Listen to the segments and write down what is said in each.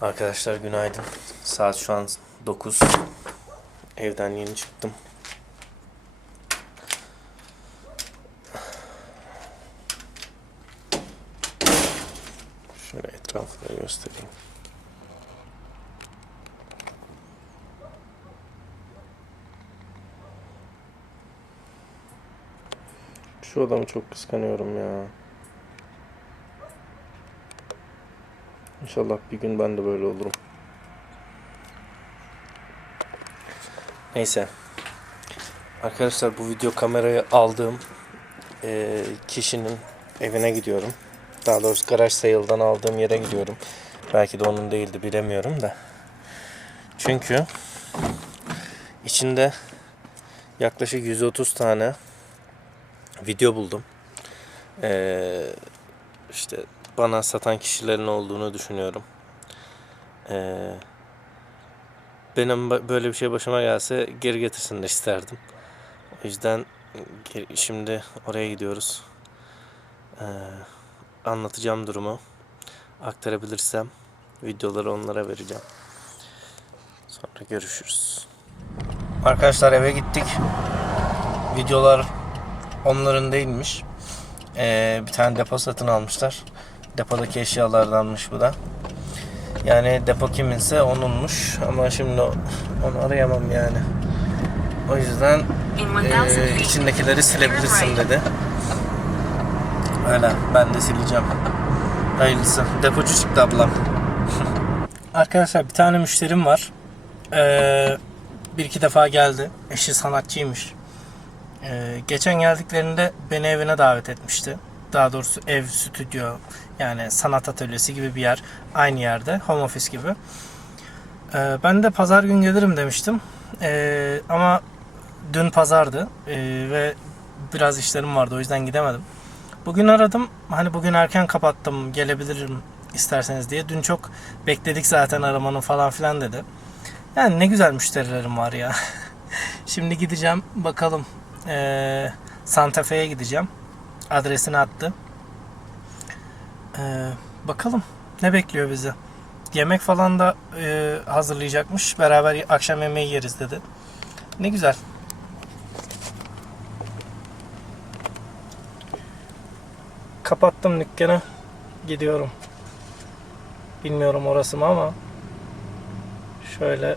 Arkadaşlar günaydın. Saat şu an 9. Evden yeni çıktım. Şöyle etrafını göstereyim. Şu adamı çok kıskanıyorum ya. İnşallah bir gün ben de böyle olurum. Neyse. Arkadaşlar bu video kamerayı aldığım eee, kişinin evine gidiyorum. Daha doğrusu garaj sale'dan aldığım yere gidiyorum. Belki de onun değildi bilemiyorum da. Çünkü içinde yaklaşık 130 tane video buldum. Eee işte bana satan kişilerin olduğunu düşünüyorum. Ee, benim böyle bir şey başıma gelse geri getirsin de isterdim. O yüzden şimdi oraya gidiyoruz. Ee, anlatacağım durumu. Aktarabilirsem videoları onlara vereceğim. Sonra görüşürüz. Arkadaşlar eve gittik. Videolar onların değilmiş. Ee, bir tane depo satın almışlar. Depodaki eşyalardanmış bu da. Yani depo kiminse onunmuş ama şimdi onu arayamam yani. O yüzden eee, içindekileri silebilirsin dedi. Öyle ben de sileceğim. Hayırlısı. Depocu çıktı ablam. Arkadaşlar bir tane müşterim var. Ee, bir iki defa geldi. Eşi sanatçıymış. Ee, geçen geldiklerinde beni evine davet etmişti. Daha doğrusu ev, stüdyo yani sanat atölyesi gibi bir yer. Aynı yerde. Home office gibi. Ee, ben de pazar gün gelirim demiştim. Ee, ama dün pazardı ee, ve biraz işlerim vardı o yüzden gidemedim. Bugün aradım. Hani bugün erken kapattım gelebilirim isterseniz diye. Dün çok bekledik zaten aramanın falan filan dedi. Yani ne güzel müşterilerim var ya. Şimdi gideceğim bakalım. Ee, Santa Fe'ye gideceğim. Adresini attı. Ee, bakalım ne bekliyor bizi. Yemek falan da e, hazırlayacakmış. Beraber akşam yemeği yeriz dedi. Ne güzel. Kapattım dükkanı. Gidiyorum. Bilmiyorum orası mı ama şöyle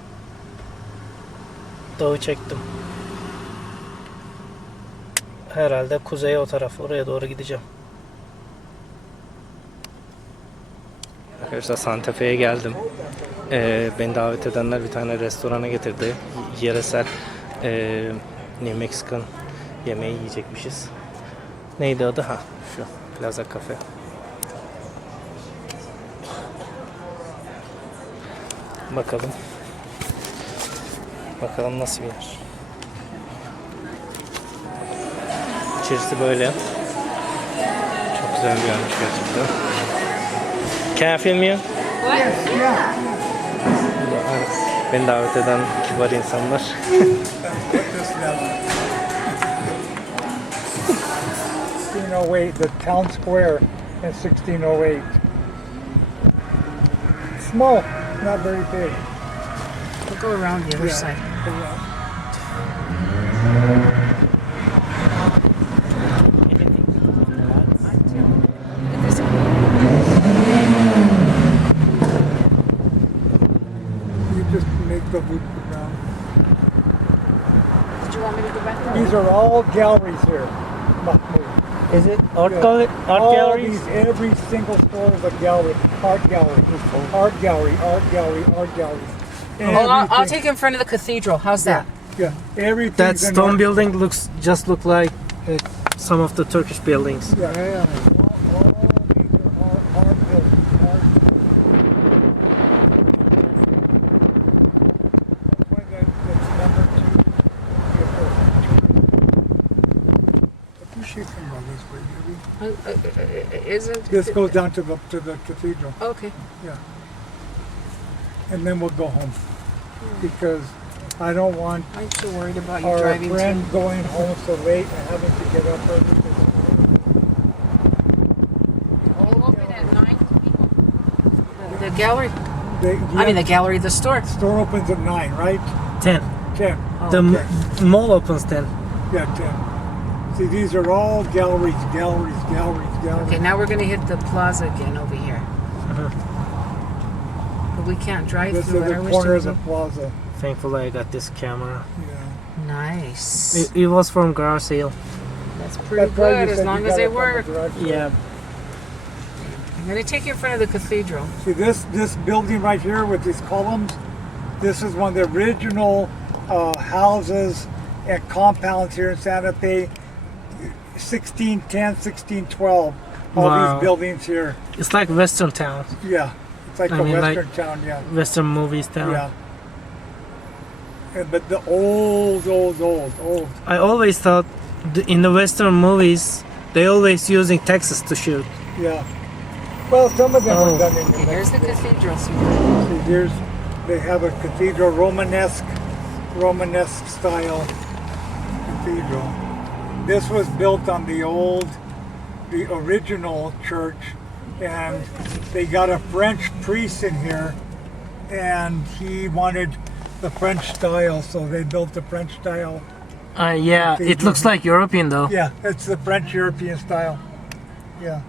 dağı çektim. Herhalde kuzeye o taraf. Oraya doğru gideceğim. Arkadaşlar Santa Fe'ye geldim. Ee, beni davet edenler bir tane restorana getirdi. Yeresel ee, New Mexican yemeği yiyecekmişiz. Neydi adı? Ha şu Plaza Cafe. Bakalım. Bakalım nasıl bir yer. İçerisi böyle. Çok güzel bir yermiş gerçekten. Can I film you? Beni davet eden kibar insanlar. 1608, the town square in 1608. Small, not very big. We'll go around the other Yeah. side. Did you want me to go back there? These are all galleries here, Mahmoud. Is it art Yeah. gallery? Art all galleries? These, every single store is a gallery, art gallery, art gallery, art gallery, art gallery. Oh, I'll, I'll take in front of the cathedral. How's that? Yeah, everything. That stone building looks just look like uh, some of the Turkish buildings. Yeah, yeah. All, all these are art, art buildings, art. That's why that, that's number two. If from all this way, maybe. Uh, uh, uh, isn't This goes down to the to the cathedral. okay? Yeah. And then we'll go home because I don't want I'm you worried about you our driving friend to? going home so late and having to get up early. open at nine. The gallery. They, I mean, the gallery, the store. store opens at nine, right? 10. Ten. Oh, The m- okay. mall opens 10. Yeah, ten. See, these are all galleries, galleries, galleries, galleries. Okay, now we're gonna hit the plaza again over here. Uh-huh. But we can't drive This is through it. I the wish corner there of was the a... plaza. Thankfully, I got this camera. Yeah. Nice. It, it was from garage sale. That's pretty That's why you good as you long got as they it from the work. garage sale. Yeah. I'm gonna take you in front of the cathedral. See this this building right here with these columns. This is one of the original uh, houses and compounds here in Santa Fe. 1610, 1612. All Wow. these buildings here. It's like Western town. Yeah, it's like I a mean, like- western town. Yeah, Western movies town. yeah. And, but the old, old, old, old. I always thought the, in the Western movies, they always using Texas to shoot. Yeah. Well, some of them Oh. are done in New Okay, here's the Mexico. cathedral. See, See, here's they have a cathedral Romanesque Romanesque style cathedral. This was built on the old the original church and they got a French priest in here and he wanted the French style so they built the French style. Uh, yeah, it looks like European though. Yeah, it's the French European style. Yeah.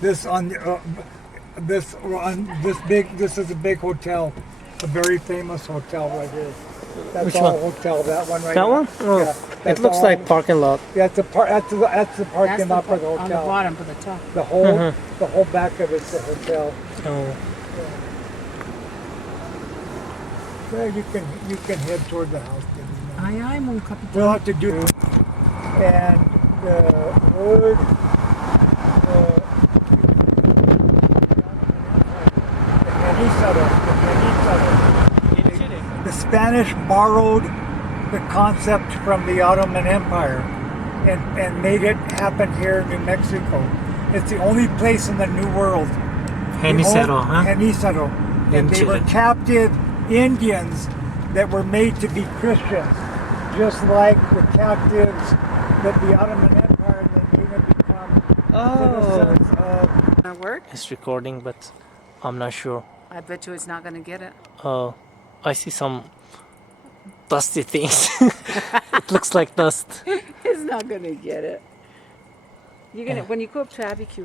This on uh, this on this big this is a big hotel, a very famous hotel right here. That's Which all one? hotel. That one right That here. one? Oh, Yeah, it that's looks all- like parking lot. Yeah, it's a par- that's the that's the that's parking the, lot for the on the hotel. bottom, but the top. The whole Mhm. the whole back of it's the hotel. Oh. Yeah, you can you can head toward the house. then, you know. Aye, aye, mon capitaine. We'll have to do and the word uh, the Genízaro, the Genízaro. The Spanish borrowed the concept from the Ottoman Empire and, and made it happen here in New Mexico. It's the only place in the New World. Genízaro, huh? Genízaro. And they were captive Indians that were made to be Christians, just like the captives that the Ottoman Empire then made them become Oh. citizens of. Gonna work? It's recording, but I'm not sure. I bet you it's not gonna get it. Oh, I see some dusty things. it looks like dust. It's not gonna get it. You're gonna when you go up to Abiquiu.